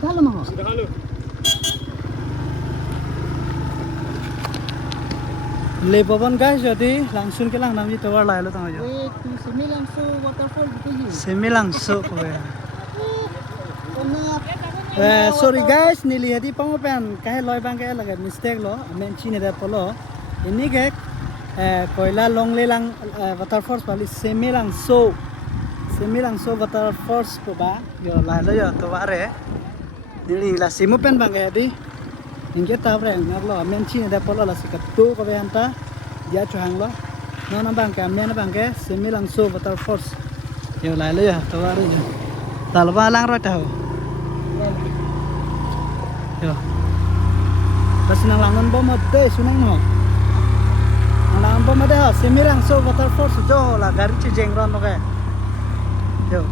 Dalam ho. Lebanon guys, jadi langsung ke lang nami tawar lai lo tang aja. Semi langsung waterfall gitu ji. Semi langsung kowe. Sorry guys, nilihat di pengopen kahe loy bang kahe lagi mistake lo, mention ada polo. Ini kayak koila long lelang waterfalls bali semi langsung waterfalls po ba? Yo lai lo yo tawar nili la simu pen bang kahe di. Ingat tahu yang lo mention ada polo lah sikat tu kau bayanta dia cuang lo nona bangke amnya bangke semi langsung waterfalls yo lalu ya tawar ya talba lang rot tahu yo pas nang langon bom mode sunang no langon bom mode ha semi langsung waterfalls jo lah gari cijeng ron lo yo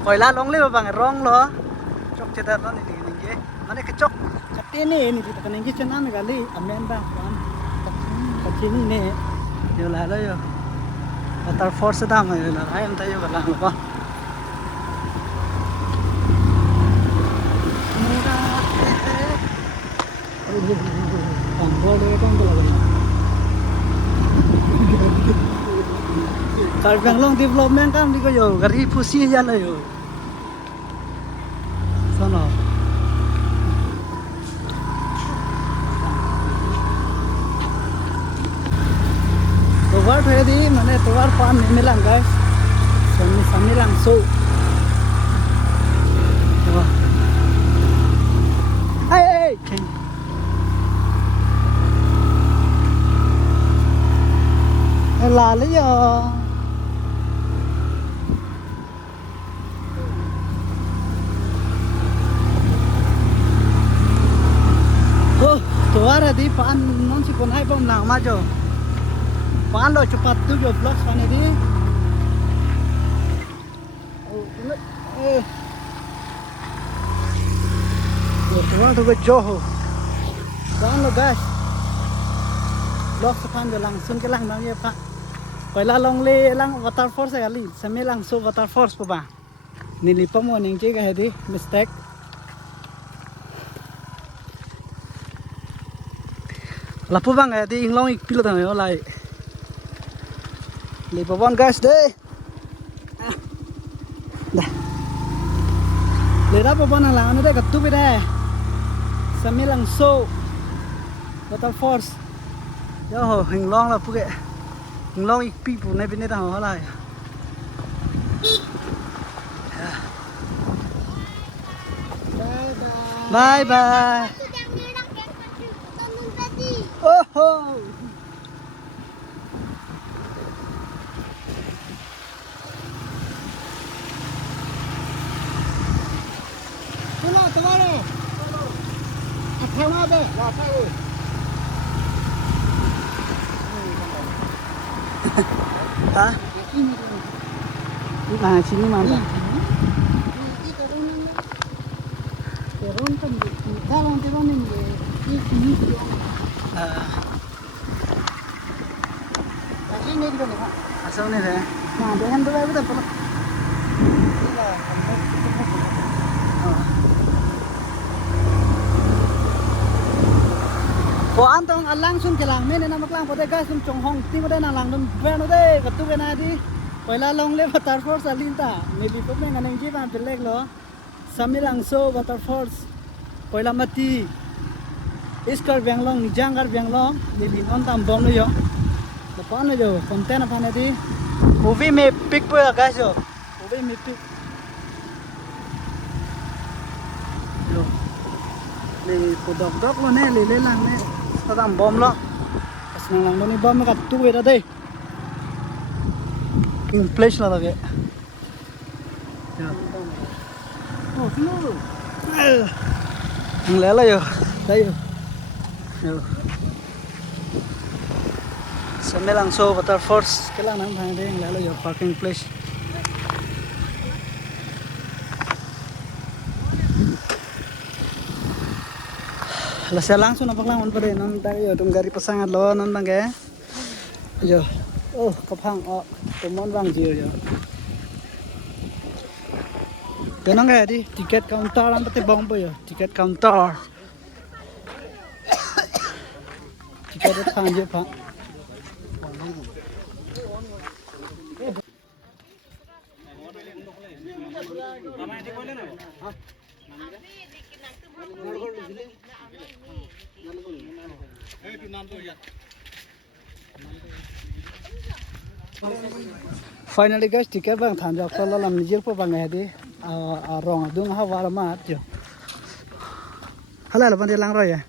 koi la long le bang rong lo cok cedar lo ni mana kecok ini kita kan ingin cenah kali amen bang kecil ini yo lalu yo waterfalls sedang yo lah ayam tayo balang apa Karbang long development kan di ko yo gari pusi jala yo sono tawar है दी मैंने तवार पान नहीं मिला guys समी langsung coba hey lalu ya oh tawar है दी पान non si konai pom lang majo pan lo cepat tu jo vlog sana di tuan tu jo pan lo guys vlog sepan jo langsung ke lang nang ye pak koila long le lang waterfalls kali semi langsung waterfalls po ba nilipa mo ning ji ka hedi mistake lapu bang hedi inglong ikpilo tang yo lai Lebanon guys deh. Dah. Lera papan lang ano deh katu beda. Semi langsung waterfalls. Yo hinglong lah puke. Hinglong ikpi pu nai bini tang halai. Bye bye. Oh ho. Tawaro. Athama be. Wasa oi. Hah? Nah, sini mana? Terun kan kalau terun ini ini. Ini juga nih, Pak. Asal nih deh. Nah, dengan tuh aku dapat. Ko antong langsung ke lang men na maklang pode guys tum chong hong ti mode na lang dum beno de katu ke na di koila long le waterfalls alinta me bi po men nang ji ban pelek lo sami langso waterfalls koila mati iskar benglong nijangar benglong ni li on tam bom lo yo depan lo yo konten apa na di movie me pic po guys yo movie me pic yo le podok dok lo ne le lang ne tadam bom lo pas nang lang ni bom ka tu era dei in place la lagi ya oh sino ang lela yo tayo yo sami langsung waterfalls kailangan nang dei ang lela yo parking place Lasa langsung nampak lang pa rin non tayo tung gari pasangan lo non bang ke yo kapang tumon bang jiyo yo Kenang nggak di tiket counter apa teh bang boy ya tiket counter. Tiket itu aja pak. Finally guys tiket bang thanjak kalau lam nijir po bang di rong dung hawa mat jo. Hala lapan dia lang roy ya.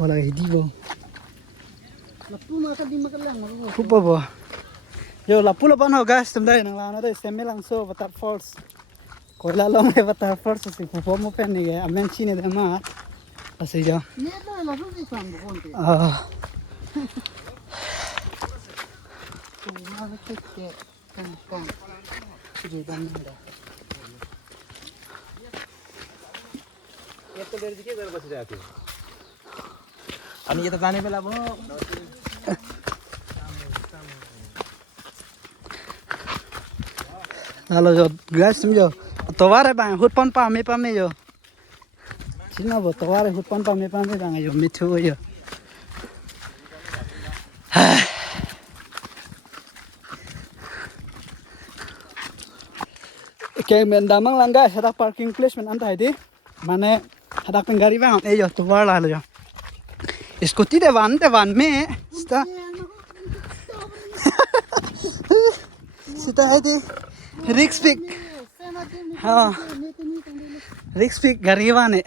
Hola di bo. Lapu makan di makan lang maru. Pupa bo. Yo lapu lapan ho guys tumdai nang lana dai semi lang so water falls. Koila long hai water falls si pupa mo pen ni ga amen chine de mat. Asai jo. Ne da lapu di sam bo konte. Ani kita tanya bela bo. Halo jo guys समझो तवारे बा हुटपन पामे पामे जो चिना बो तवारे हुटपन पामे पामे जांगे जो मिठो यो के men damang langga hadak parking place men anta hidi mane hadak pen gari bang e jo tawar la jo scooty de van me sta sta hidi risk pick हाँ रिक्स पिक गरीबा ने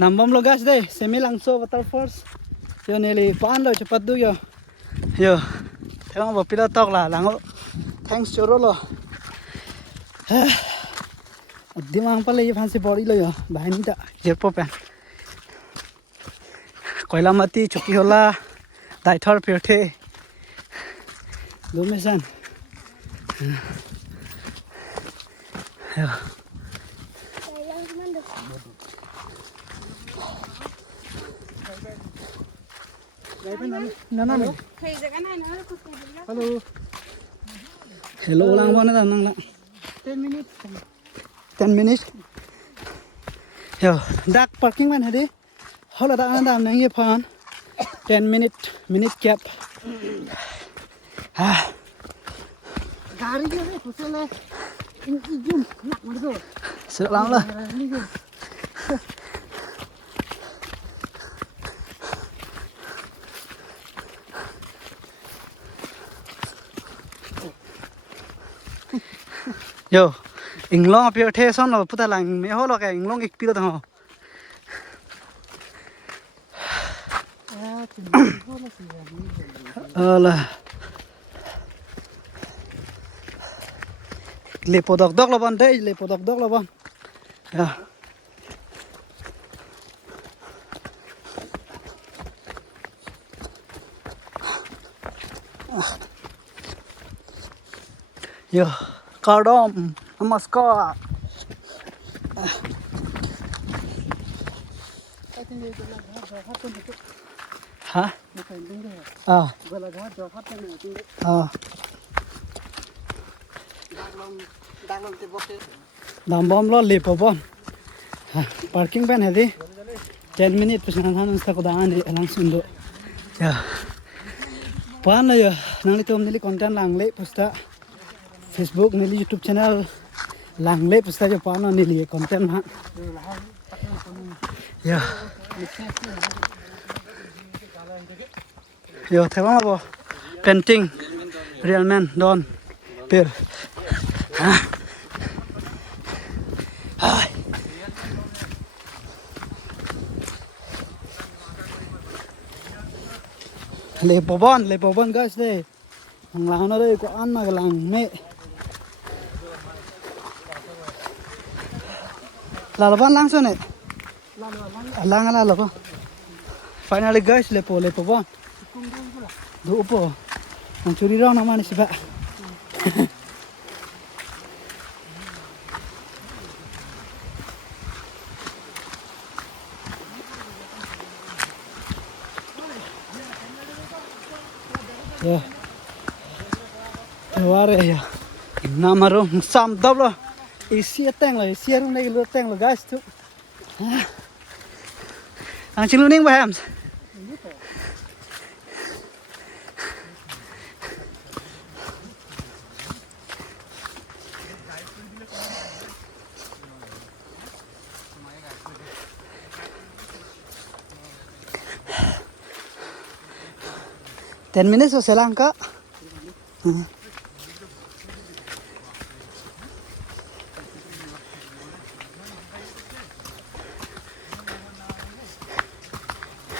नंबम लोग गास दे सेमी लांगसो वाटरफॉल्स यो नेली पान लो चपदु यो थेमा बपिला तकला लांगो थैंक्स चोरो लो दिमाग पाले ये फांसी बॉडी लो यो भाईनी ता जेपो पे कोयला मती चुकी होला दाइथर पेठे लोमेसन Ya. Halo. Hello ulang mana nang la? 10 minutes. 10 minutes. Yo, dak parking man hadi. Hola dak andam nang ye phan. 10 minute cap. Ah. Gari dia ni kusala. Sợ lắm rồi. Yo, inglong appear the son lo puta lang me ho lo ka inglong ik pila tho. Ala. Lepo dok dok laban deh, lepo dok dok laban. Ya. Yo, kardom, namaskar. Hah? Ah. Ah. Dam bom lo lepo bon. Parking ban hadi 10 minute pesan han sta ko daan ri langsung do. Ya. Pan la ya nang li tom nili content lang le pusta Facebook nili YouTube channel lang le pusta jo pan nili content ha. Ya. Yo thema bo painting real man don per. Le pobon guys deh. Ang lang na deh ko an na lang me. Lalaban lang so ne. Lang lalaban. Finally guys le pobon. Do po. Ang curi raw naman si ba. Ya, tawar ya. Nama ro sam double isi teng lo isi rung này lu teng lo guys tu ang ching lu ning ba ham Ten minutes o selang ka.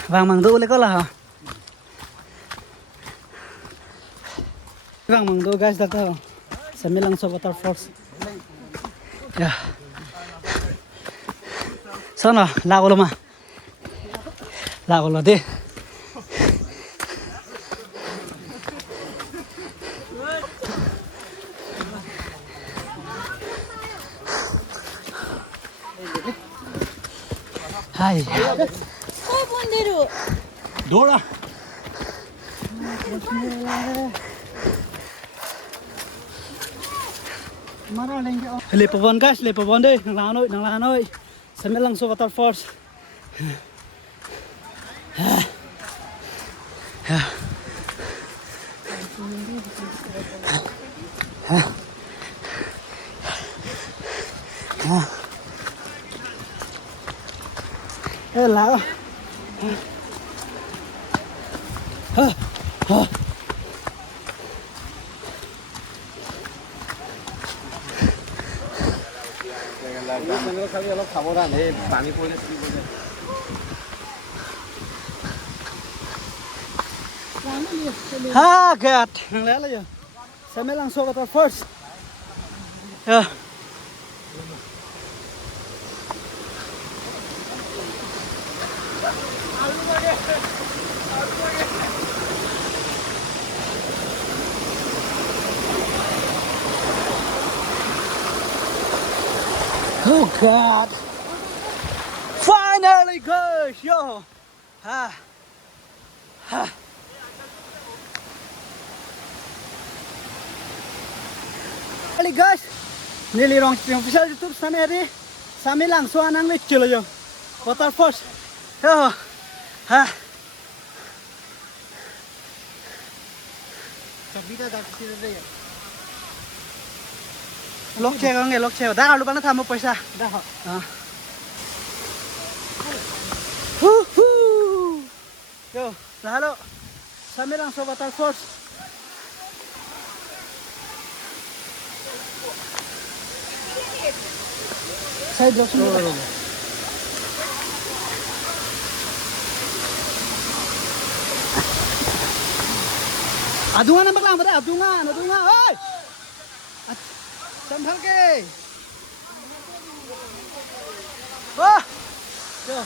Vàng màng đô lấy có là hả? Vàng màng đô guys đặt đó. Semilang so waterfalls. Ya. Sana lago lo ma. Lago lo đi. Hai. Ponderu. Dora. Lepavon guys, lepavon đây, nang la noi. Semilang so waterfalls. Ê lão. খালি অলপ সাৱধান এই পানী পৰিলে Ha gat, nang la ya. Semilang so waterfalls. Ya. Oh God! Finally, guys, yo! Ha! Ha! Finally, guys, nearly wrong. Official YouTube channel re, Samilang so anang le chilo yo. Waterfalls. Yo! Ha! Sabida dak sila re. Lok che con nghe lok che đã lúc nó tham một पैसा đã họ yo hello Samilang so waterfalls saya blok semua adungan nampak lang pada adungan oi Sampai ke? Wah, yo.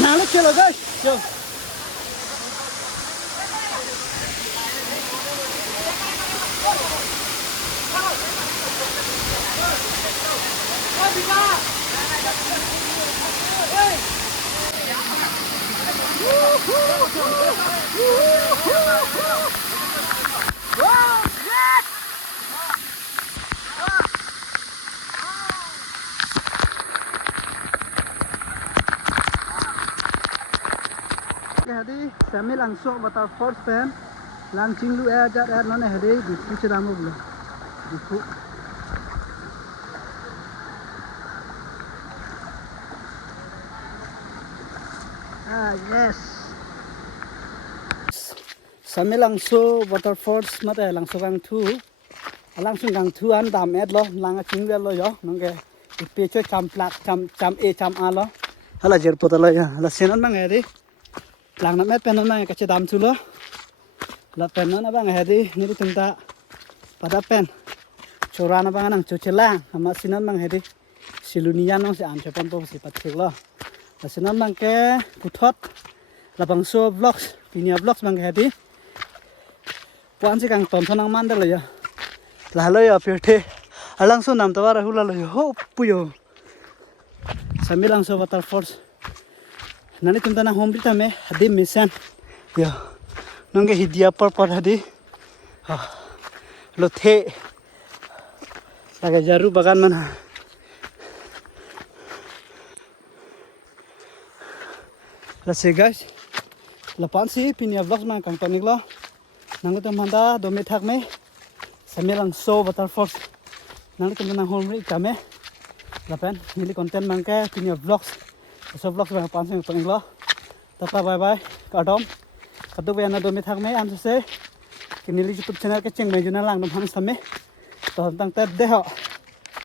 Nah, lu celo guys, yo. Hadi Samilang so waterfalls pen langsing lu aja air none hadi di ceramu belum di yes Samilang so waterfalls mate langso gang thu langsung gang thu an dam et lo langa chingwe lo yo nongke ipe cho cham plak cham e cham a lo hala jer pota lo ya la senan mang hadi lang na met penon mang ka che dam thu lo la penon na bang hadi ni tumta pada pen chora na bang nang chochelang ama sinan mang hadi silunian nong se am chapon po si pathik lo la senan mang ke puthot la bang so vlogs pinia vlogs mang hadi puan si kang ton thonang man da lo ya la lo ya phe the alang so nam ta wa ra hu la lo ho pu yo Samilangso waterfalls. Nani tumta na homri tame hadi mission. Yo. Nongge hidia par hadi. Lothe. Laga jaru bagan mana. Let's see guys. Lapan si pinya vlogs man kang paniklo. Nangu tamanda domi thak me. Samilangso waterfalls. Nani tumta na homri kame. Lapan mili content mangke pinya vlogs. So vlogs ba pansi paniklo. Tata bye bye. Kadom. Kadu bayana domi thak me am se. Kinili YouTube channel ke cheng me juna lang dom ham samme. To tang tet de ho.